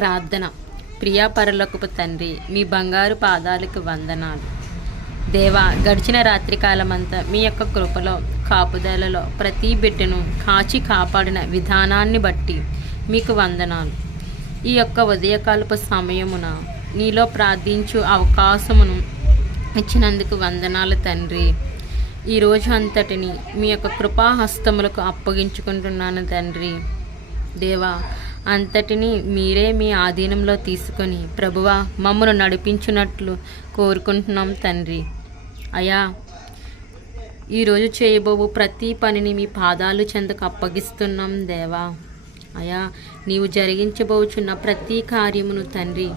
ప్రార్థన. ప్రియా పరలోకపు తండ్రి, మీ బంగారు పాదాలకు వందనాలు. దేవా, గడిచిన రాత్రికాలమంతా మీ యొక్క కృపలో, కాపుదలలో ప్రతి బిడ్డను కాచి కాపాడిన విధానాన్ని బట్టి మీకు వందనాలు. ఈ యొక్క ఉదయకాలపు సమయమున నీలో ప్రార్థించు అవకాశమును ఇచ్చినందుకు వందనాలు తండ్రి. ఈరోజు అంతటిని మీ యొక్క కృపాహస్తములకు అప్పగించుకుంటున్నాను తండ్రి. దేవా, అంతటిని మీరే మీ ఆధీనంలో తీసుకొని ప్రభువా మమ్మను నడిపించినట్లు కోరుకుంటున్నాం తండ్రి. అయా, ఈరోజు చేయబోవు ప్రతి పనిని మీ పాదాలు చెందకు అప్పగిస్తున్నాం దేవా. అయా, నీవు జరిగించబోచున్న ప్రతి కార్యమును తండ్రి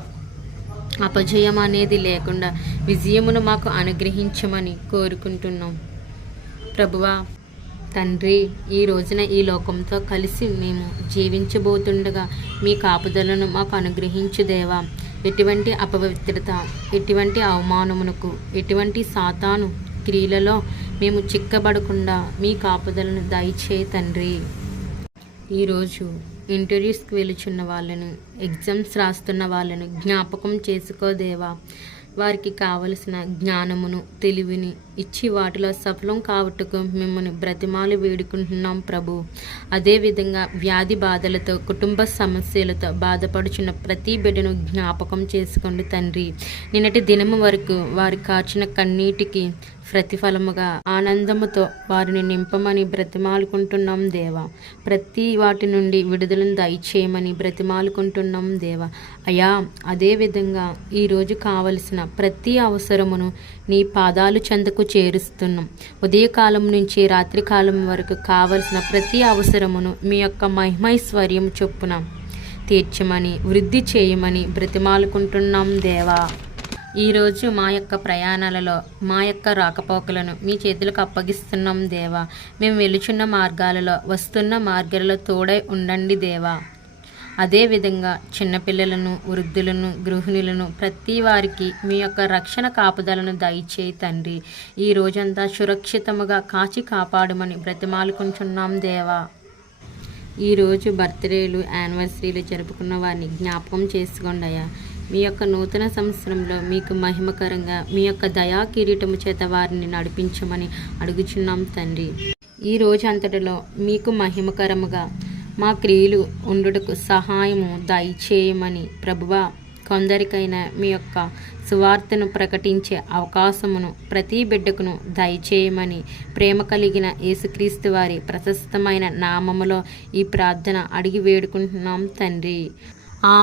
అపజయం అనేది లేకుండా విజయమును మాకు అనుగ్రహించమని కోరుకుంటున్నాం ప్రభువా. తండ్రి, ఈ రోజున ఈ లోకంతో కలిసి మేము జీవించబోతుండగా మీ కాపుదలను మాకు అనుగ్రహించు దేవా. ఎటువంటి అపవిత్రత, ఎటువంటి అవమానమునకు, ఎటువంటి సాతాను క్రియలలో మేము చిక్కబడకుండా మీ కాపుదలను దయచేయి తండ్రి. ఈరోజు ఇంటర్వ్యూస్కి వెళుచున్న వాళ్ళను, ఎగ్జామ్స్ రాస్తున్న వాళ్ళను జ్ఞాపకం చేసుకోదేవా. వారికి కావలసిన జ్ఞానమును, తెలివిని ఇచ్చి వాటిలో సఫలం కావటకు మిమ్మల్ని బ్రతిమాలు వేడుకుంటున్నాం ప్రభు. అదేవిధంగా వ్యాధి బాధలతో, కుటుంబ సమస్యలతో బాధపడుచున్న ప్రతి బిడ్డను జ్ఞాపకం చేసుకోండి తండ్రి. నిన్నటి దినము వరకు వారి కార్చిన కన్నీటికి ప్రతిఫలముగా ఆనందముతో వారిని నింపమని బ్రతిమాలుకుంటున్నాం దేవా. ప్రతి వాటి నుండి విడుదలను దయచేయమని బ్రతిమాలుకుంటున్నాం దేవా. అయా, అదేవిధంగా ఈరోజు కావలసిన ప్రతి అవసరమును నీ పాదాలు చెందకు చేరుస్తున్నాం. ఉదయకాలం నుంచి రాత్రికాలం వరకు కావలసిన ప్రతి అవసరమును మీ యొక్క మహిమైశ్వర్యం చొప్పున తీర్చమని, వృద్ధి చేయమని బ్రతిమాలుకుంటున్నాం దేవా. ఈరోజు మా యొక్క ప్రయాణాలలో మా యొక్క రాకపోకలను మీ చేతులకు అప్పగిస్తున్నాం దేవా. మేము వెలుచున్న మార్గాలలో, వస్తున్న మార్గాలలో తోడై ఉండండి దేవా. అదేవిధంగా చిన్నపిల్లలను, వృద్ధులను, గృహిణులను ప్రతి వారికి మీ యొక్క రక్షణ కాపుదలను దయచేయి తండ్రి. ఈ రోజంతా సురక్షితముగా కాచి కాపాడమని బ్రతిమాలుకుంటున్నాం దేవా. ఈరోజు బర్త్డేలు, యానివర్సరీలు జరుపుకున్న వారిని జ్ఞాపకం చేసుకోండి అయ్యా. మీ యొక్క నూతన సంవత్సరంలో మీకు మహిమకరంగా మీ యొక్క దయా కిరీటము చేత వారిని నడిపించమని అడుగుచున్నాం తండ్రి. ఈ రోజు అంతటిలో మీకు మహిమకరముగా మా క్రియలు ఉండుటకు సహాయము దయచేయమని ప్రభువా. కొందరికైనా మీ యొక్క సువార్తను ప్రకటించే అవకాశమును ప్రతి బిడ్డకును దయచేయమని ప్రేమ కలిగిన యేసుక్రీస్తు వారి ప్రశస్తమైన నామములో ఈ ప్రార్థన అడిగి వేడుకుంటున్నాం తండ్రి.